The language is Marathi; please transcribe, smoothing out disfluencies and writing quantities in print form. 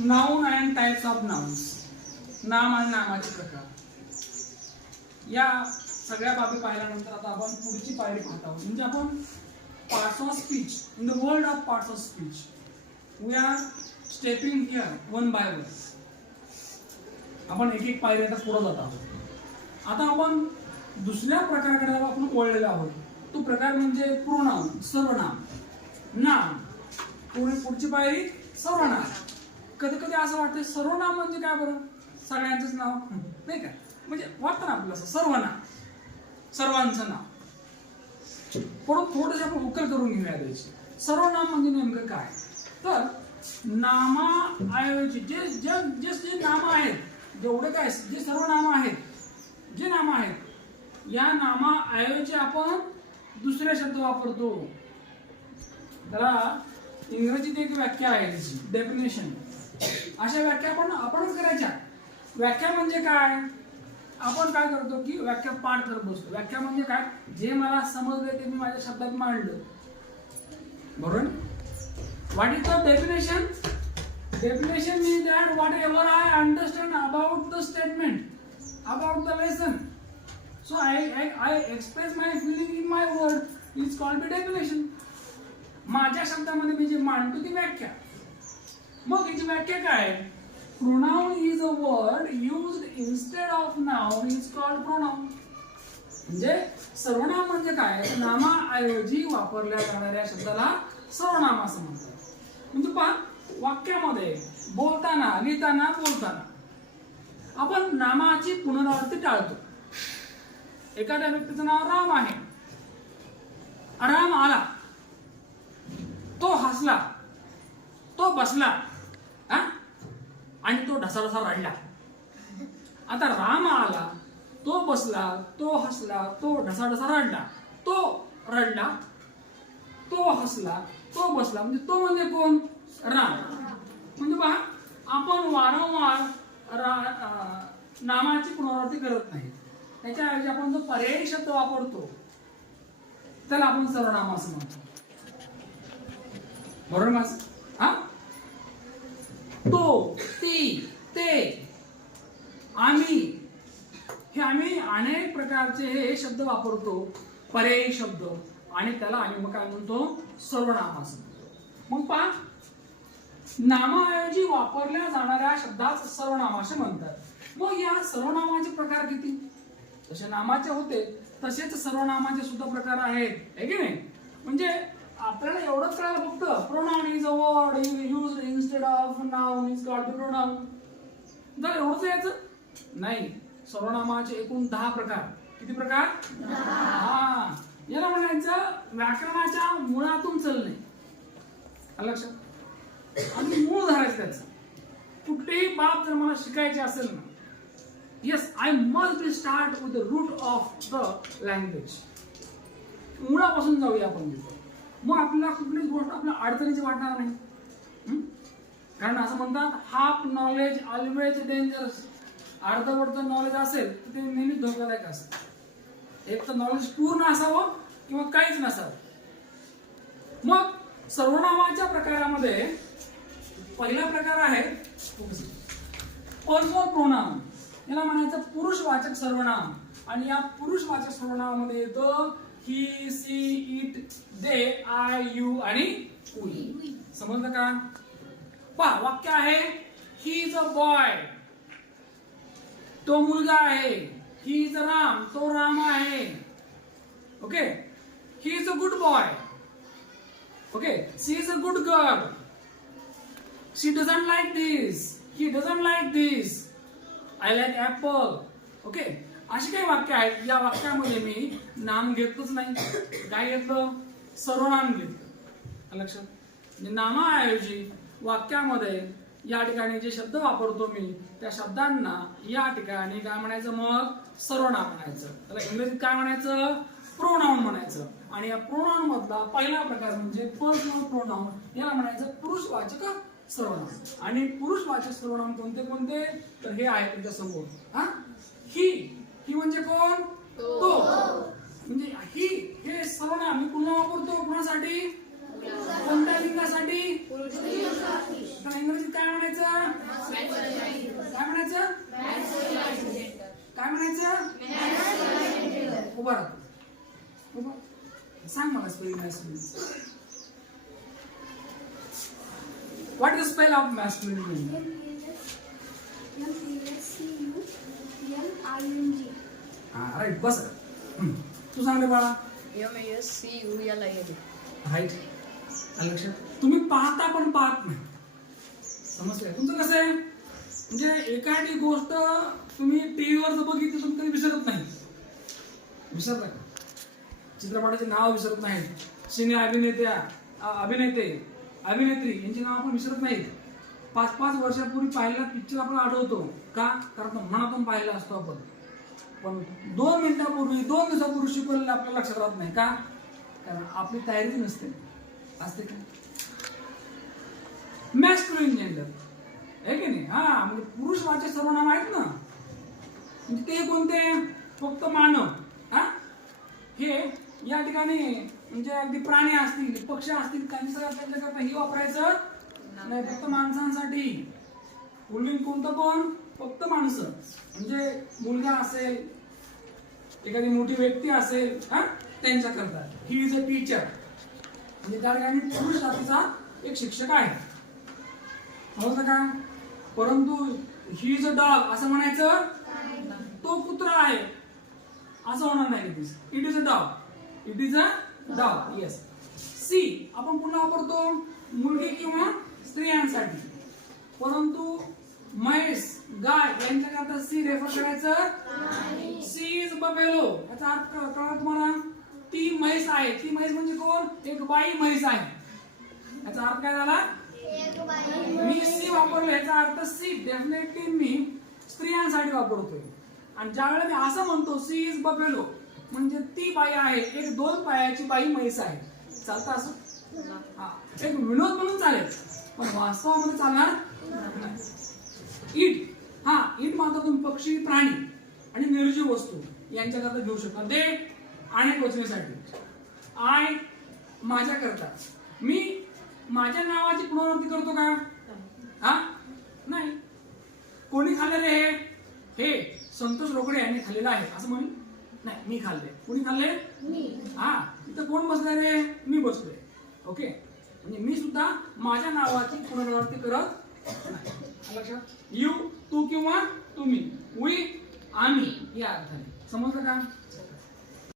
Noun and types of nouns, नाम आणि नामाचे प्रकार. या सगळ्या बाबी पाहिल्यानंतर आता आपण पुढची पायरी पाहत आहोत, म्हणजे आपण parts of speech. In the world of parts of speech we are stepping here one by one. आपण एक एक पायरी आता पुढे जात आहोत. आता आपण दुसऱ्या प्रकाराकडे आपण वळलेलो आहोत. तो प्रकार म्हणजे प्रोनाउन, सर्वनाम, नाम. पुढची पायरी सर्वनाम. कधी कधी असं वाटतं सर्वनाम म्हणजे काय बरं, सगळ्यांचंच नाव नाही का, म्हणजे वाटतं ना आपलं असं सर्वनाम, सर्वांचं नाव. परत थोडंसं आपण उकल करून घेऊया द्यायची. सर्वनाम म्हणजे नेमकं काय, तर नामाऐवजी जे जे जे नाम आहेत, जेवढे काय जे सर्व नाम आहेत, जे नाम आहेत, या नामाऐवजी आपण दुसरे शब्द वापरतो. त्याला इंग्रजीत एक व्याख्या आहे त्याची, डेफिनेशन. अशा व्याख्या आपणच करायच्या. व्याख्या म्हणजे काय, आपण काय करतो की व्याख्या पाठ करत बसतो. व्याख्या म्हणजे काय, जे मला समजले ते मी माझ्या शब्दात मांडलं, बरोबर. What is the definition? Definition is that whatever I understand about the statement, about the lesson, so I express my feeling in my word. It's called the definition. माझ्या शब्दामध्ये मी जे मांडतो ती व्याख्या. मग याची व्याख्या काय? Pronoun is a word used instead of noun. It's called pronoun. म्हणजे सर्वनाम म्हणजे काय, नामाऐवजी वापरल्या जाणाऱ्या शब्दाला सर्वनाम असं म्हणतात. म्हणजे पहा, वाक्यामध्ये बोलताना, लिहिताना, बोलताना आपण नामाची पुनरावृत्ती टाळतो. एखाद्या व्यक्तीचं नाव राम आहे. राम आला, तो हसला, तो बसला, आणि तो ढसाढसा रडला. आता राम आला, तो बसला, तो हसला, तो ढसाढसा रडला, तो रडला, तो हसला, तो बसला. म्हणजे तो म्हणजे कोण? राम. म्हणजे पहा, आपण वारंवार नामाची पुनरावृत्ती करत नाही. त्याच्याऐवजी आपण जो पर्यायी शब्द वापरतो त्याला आपण सर्वनाम असं म्हणतो, बरोबर माझं? हा, तो, ती, ते, आम्ही, हे आम्ही अनेक प्रकारचे हे शब्द वापरतो, पर्यायी शब्द, आणि त्याला आम्ही मग काय म्हणतो? सर्वनाम असं म्हणतो. मग पहा, नामाऐवजी वापरल्या जाणाऱ्या शब्दास सर्वनाम असे म्हणतात. मग या सर्वनामाचे प्रकार किती? जसे नामाचे होते तसेच सर्वनामाचे सुद्धा प्रकार आहेत, है की नाही? म्हणजे आपल्याला एवढंच कळालं फक्त pronoun is a word used instead of noun is called pronoun. तर एवढंच यायचं नाही. सर्वनामाचे एकूण 10 प्रकार. किती प्रकार? 10. याला म्हणायचं व्याकरणाच्या मुळातून चलणे. लक्षात, आणि मूळ धरायचं त्याचं. कुठलीही बाब जर मला शिकायची असेल ना, yes, I must be start with the root of the language. मुळापासून जाऊया आपण तिथं. मग आपल्याला कुठलीच गोष्ट आपल्या अडचणीची वाटणार नाही. कारण असं म्हणतात, हाफ नॉलेज ऑलवेज डेंजरस. अर्धवट नॉलेज असेल तर ते नेहमीच धोकादायक असतं. एक तर नॉलेज पूर्ण असावं किंवा काहीच नसावं. मग सर्वनामाच्या प्रकारामध्ये पहिला प्रकार आहे पर्सनल प्रोनाउन. याला म्हणायचं पुरुषवाचक सर्वनाम. आणि या पुरुषवाचक सर्वनामामध्ये येतं he, she, it, they, I, you आणि वी. समजलं का? पहा, वाक्य आहे ही इज अ बॉय, तो मुलगा आहे. ही इज अ राम, तो राम आहे. Okay. He is a good boy. Okay. She is a good girl. She doesn't like this. He doesn't like this. I like apple. Okay. अशी काही वाक्य आहेत. या वाक्यामध्ये मी नाम घेतलंच नाही. काय घेतलं? सर्वनाम घेतलं. लक्षात, म्हणजे नामाऐवजी वाक्यामध्ये या ठिकाणी जे शब्द वापरतो मी, त्या शब्दांना या ठिकाणी काय म्हणायचं? मग सर्वनाम म्हणायचं. त्याला इंग्रजीत काय म्हणायचं? प्रोनाउन म्हणायचं. आणि या प्रोनाउन मधला पहिला प्रकार म्हणजे पर्सनल प्रोनाउन. याला म्हणायचं पुरुषवाचक सर्वनाम. आणि पुरुषवाचक सर्वनाम कोणते कोणते? तर हे आहे तुमच्या समोर. ही म्हणजे कोण? तो. म्हणजे ही हे सर्वनाम मी पुन्हा वापरतो. कोणासाठी? कोणत्या लिंगासाठी? काय म्हणायचं? काय म्हणायचं? उभा राहतो. उभा सांग मला spelling masculine. What is spell of masculine? Right. बस तू सांग रे बाळा. राईट. लक्षात. तुम्ही पाहता पण पाहत नाही. समजलं? तुमचं कसं आहे म्हणजे एखादी गोष्ट तुम्ही टीव्हीवर जर बघितली तुम्ही कधी विसरत नाही. विसरला का? चित्रपटाचे नाव विसरत नाहीत. सिने अभिनेते अभिनेत्री यांची नाव आपण विसरत नाहीत. 5-5 वर्षापूर्वी पाहिलेला पिक्चर आपण आठवतो का? कारण मनातून पाहिला असतो आपण. पण 2 मिनिटापूर्वी 2 दिवसापूर्वी शिकवलेलं आपल्याला लक्षात राहत नाही का? कारण आपली तयारीच नसते. असते का? मॅस्क्युलिन जेंडर आहे की नाही? हा म्हणजे पुरुषवाचक सर्वनाम आहेत ना. म्हणजे ते कोणते? फक्त मानव. हा हे या ठिकाणी म्हणजे अगदी प्राणी असतील, पक्षी असतील, त्यांच्याकरता हे वापरायचं नाही. फक्त माणसांसाठी. पुल्लिंग कोणतं पण? फक्त माणसं. म्हणजे मुलगा असेल, एखादी मोठी व्यक्ती असेल, हा त्यांच्याकरता. He is a teacher. म्हणजे त्या ठिकाणी पुरुष जातीचा एक शिक्षक आहे. समजलं का? परंतु ही इज अ डॉग असं म्हणायचं. तो कुत्रा आहे असं होणार नाही. It is a dog. It is a dog. Yes. She आपण पुन्हा वापरतो मुलगी किंवा स्त्रियांसाठी. परंतु म्हैस, गाय यांच्याकरता सी रेफर करायचं. She is buffalo. याचा अर्थ कळला तुम्हाला? ती म्हैस आहे. ती म्हैस म्हणजे कोण? एक बाई म्हैस आहे. याचा अर्थ काय झाला? मी सी वापरलो. याचा अर्थ सी डेफिनेटली मी स्त्रियांसाठी वापरतोय. आणि ज्यावेळेला मी असं म्हणतो सी इज बफेलो म्हणजे ती बाई आहे, एक 2 पायाची बाई म्हैस आहे. चालतं असं? हा एक विनोद म्हणून चालेल पण वास्तवामध्ये चालणार नाही. इट. हा इट मात्र तुम्ही पक्षी, प्राणी आणि निर्जीव वस्तू यांच्याकरता घेऊ शकता. ते अनेक वचनेसाठी. आय माझ्याकरता. मी माझ्या नावाची पुनरावृत्ती करतो का? हा नाही. कोणी खाल्ले रे? हे संतोष रोकडे यांनी खाल्लेलं आहे असं म्हणून नाही. मी खाल्ले. कोणी खाल्ले? हा. इथं कोण बसले रे? मी बसलोय. ओके. म्हणजे मी सुद्धा माझ्या नावाची पुनरावृत्ती करत नाही. लक्षात? यू, तू किंवा तुम्ही, वी, आम्ही या अर्थाने. समजलं का?